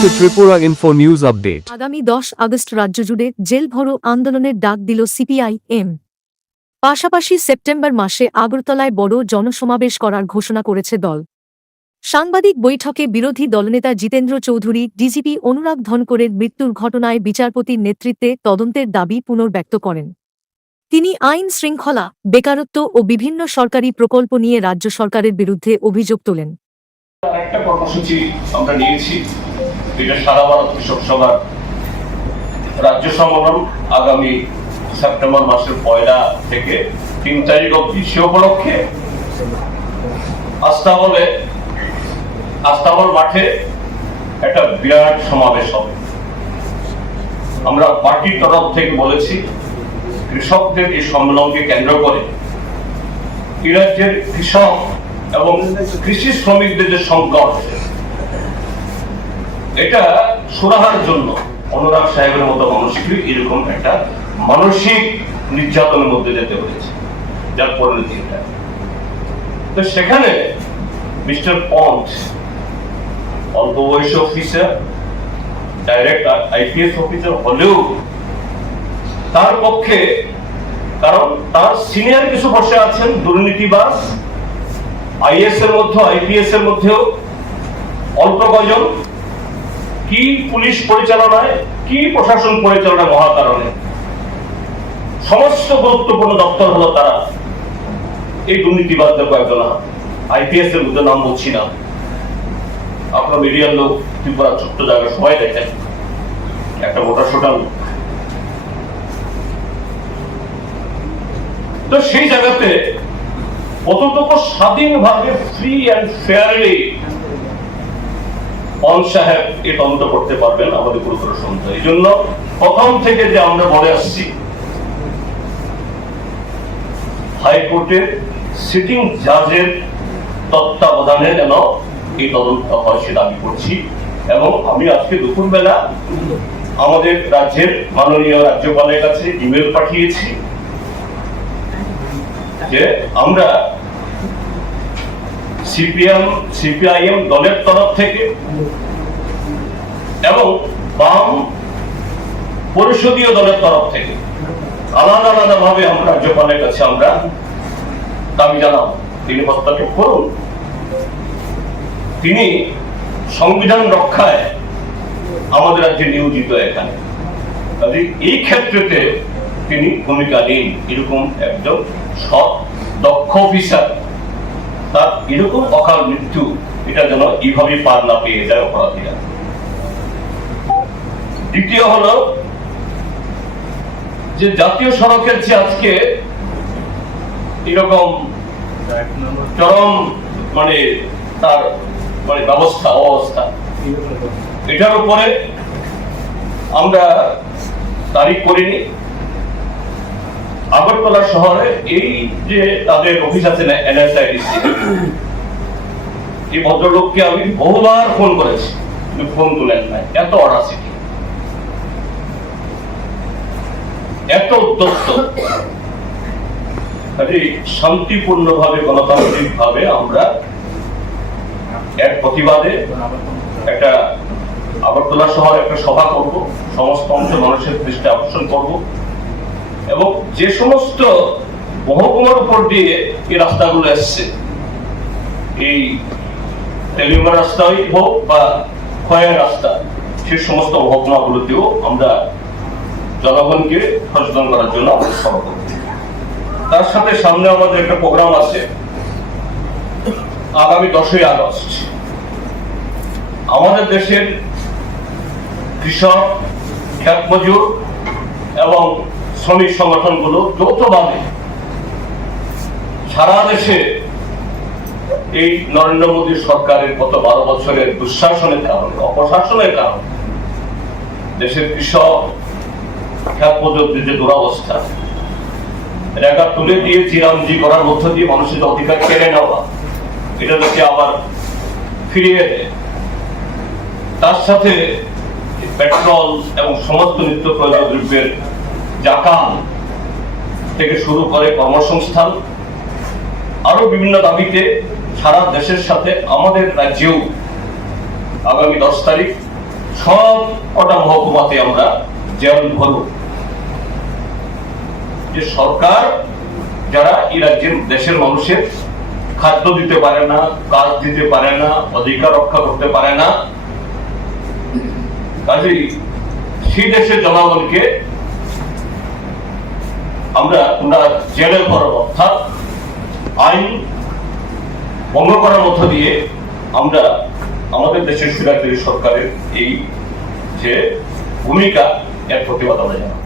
to Tripura Info News Update. আগামী 10 August রাজ্য জুড়ে জেল ভরো আন্দোলনের ডাক দিল সিপিআই-এম। পাশাপাশি সেপ্টেম্বর মাসে আগরতলায় বড় জনসমাবেশ করার ঘোষণা করেছে দল। সাংবাদিক বৈঠকে বিরোধী দলনেতা জিতেন্দ্র চৌধুরী ডিজিপি অনুরাগ ধনকরের মৃত্যুর ঘটনায় বিচারপতির নেতৃত্বে তদন্তের দাবি পুনর্ব্যক্ত করেন। তিনি আইন শৃঙ্খলা, বেকারত্ব ও বিভিন্ন সরকারি প্রকল্প নিয়ে রাজ্য সরকারের বিরুদ্ধে অভিযোগ তোলেন। একটা কর্মসূচি আমরা নিয়েছি, এটা সারা ভারত কৃষক সভার রাজ্য সম্মেলন আগামী সেপ্টেম্বর মাসের 1 থেকে 3 তারিখ অবধি। সে উপলক্ষে আস্তাবল মাঠে একটা বিরাট সমাবেশ হবে। আমরা পার্টির তরফ থেকে বলেছি, কৃষকদের এই সম্মেলনকে কেন্দ্র করে এই রাজ্যের কৃষক এবং কৃষি শ্রমিকদের যে সংকট, এটা সুরাহার জন্য অনুরাগ সাহেবের মতো মানুষকে এরকম একটা মানসিক নির্যাতনের মধ্যে যেতে হয়েছে, যার পরিণতি এটা। তো সেখানে মিস্টার পন্ট অল্প বয়সী অফিসার, ডাইরেক্ট আইপিএস অফিসার হলেও তার পক্ষে, কারণ তার সিনিয়র কিছু বসে আছেন দুর্নীতিবাজ, আইএস এর মধ্যে আইপিএস এর মধ্যেও অল্প কজন, কি পুলিশ পরিচালনায়, কি প্রশাসন পরিচালনায় মহাকারণে সমস্ত গুরুত্বপূর্ণ দপ্তর হলো তারা। এই দুর্নীতিবাদদের কয়েকজন আইপিএস এর মধ্যে নাম বলছি না, আপনার মিডিয়ার লোক ত্রিপুরা ছোট্ট জায়গায় সবাই দেখেন, একটা মোটা সোটা লোক। তো সেই জায়গাতে কতটুকু স্বাধীনভাবে ফ্রি অ্যান্ড ফেয়ারলি পন সাহেব এই তদন্ত করতে পারবেন আমাদের গুরুতর সন্দেহ। এই জন্য প্রথম থেকে যে আমরা বলে আসছি, হাইকোর্টের সিটিং জাজের তত্ত্বাবধানে যেন এই তদন্ত হয় সে দাবি করছি। এবং আমি আজকে দুপুরবেলা আমাদের রাজ্যের মাননীয় রাজ্যপালের কাছে ইমেল পাঠিয়েছি যে আমরা সিপিআইএম দলের তরফ থেকে এবং বাম পরিষদীয় দলের তরফ থেকে আলাদা আলাদা ভাবে আমরা রাজ্যপালের কাছে আমরা দাবি জানাবো, তিনি হস্তক্ষেপ করুন। তিনি সংবিধান রক্ষায় আমাদের রাজ্যে নিয়োজিত, এখানে এই ক্ষেত্রেতে তিনি ভূমিকা নেই। এরকম একজন সৎ দক্ষ অফিসার, তার এরকম অকাল মৃত্যু, এটা যেন এইভাবে পার না পেয়ে যায় অপরাধীরা। দ্বিতীয় হলো যে জাতীয় সড়কের যে আজকে এরকম চরম তার অবস্থা, এটার উপরে আমরা তারিখ করিনি। আগরতলা শহরে এই যে তাদের অফিস আছে না এনএসআইডিসি, এই ভদ্রলোককে আমি বহুবার ফোন করেছি, কিন্তু ফোন তুলেন নাই। এত অরাসিটি, এত উদ্যস্ত। শান্তিপূর্ণ ভাবে, গণতান্ত্রিক ভাবে আমরা এক প্রতিবাদে একটা আগরতলা শহরে একটা সভা করব, সমস্ত অংশ মানুষের দৃষ্টি আকর্ষণ করব, এবং যে সমস্ত মহকুমার উপর দিয়ে এই রাস্তাগুলো এসছে, এই তেলিঙ্গা রাস্তাই হোক বা খয়ের রাস্তা, সে সমস্ত মহকুমাগুলোতেও আমরা জনগণকে সচেতন করার জন্য আমরা সভা করব। তার সাথে সামনে আমাদের একটা প্রোগ্রাম আছে আগামী 10ই আগস্ট। আমাদের দেশের কৃষক, খেত মজুর এবং শ্রমিক সংগঠনগুলো যৌথভাবে সারা দেশে এই নরেন্দ্র মোদী সরকারের গত 12 বছরের দুঃশাসনের কারণে, অপশাসনের কারণে দেশের কৃষক, খেত মজুরদের যে দুরবস্থা, রেগা তুলে দিয়ে জিরামজি করার মধ্য দিয়ে মানুষের অধিকার কেড়ে নেওয়া, এটা যাতে আবার ফিরিয়ে দেয়। তার সাথে পেট্রোল এবং সমস্ত নিত্য প্রয়োজনীয় দ্রব্যের জাকাত থেকে শুরু করে কর্মসংস্থান, আরো বিভিন্ন দাবিতে সারা দেশের সাথে আমাদের রাজ্যেও আগামী 10 তারিখ সব কটা মহকুমাতে আমরা জেল ভরব। যে সরকার যারা এই রাজ্যের দেশের মানুষের খাদ্য দিতে পারে না, কাজ দিতে পারে না, অধিকার রক্ষা করতে পারে না, কাজেই সেই দেশের জনগণকে আমরা জেলে ভরব, অর্থাৎ আইন ভঙ্গ করার মধ্য দিয়ে আমরা আমাদের দেশের স্বৈরাচারী সরকারের এই যে ভূমিকা, এর প্রতিবাদ আমরা জানাবো।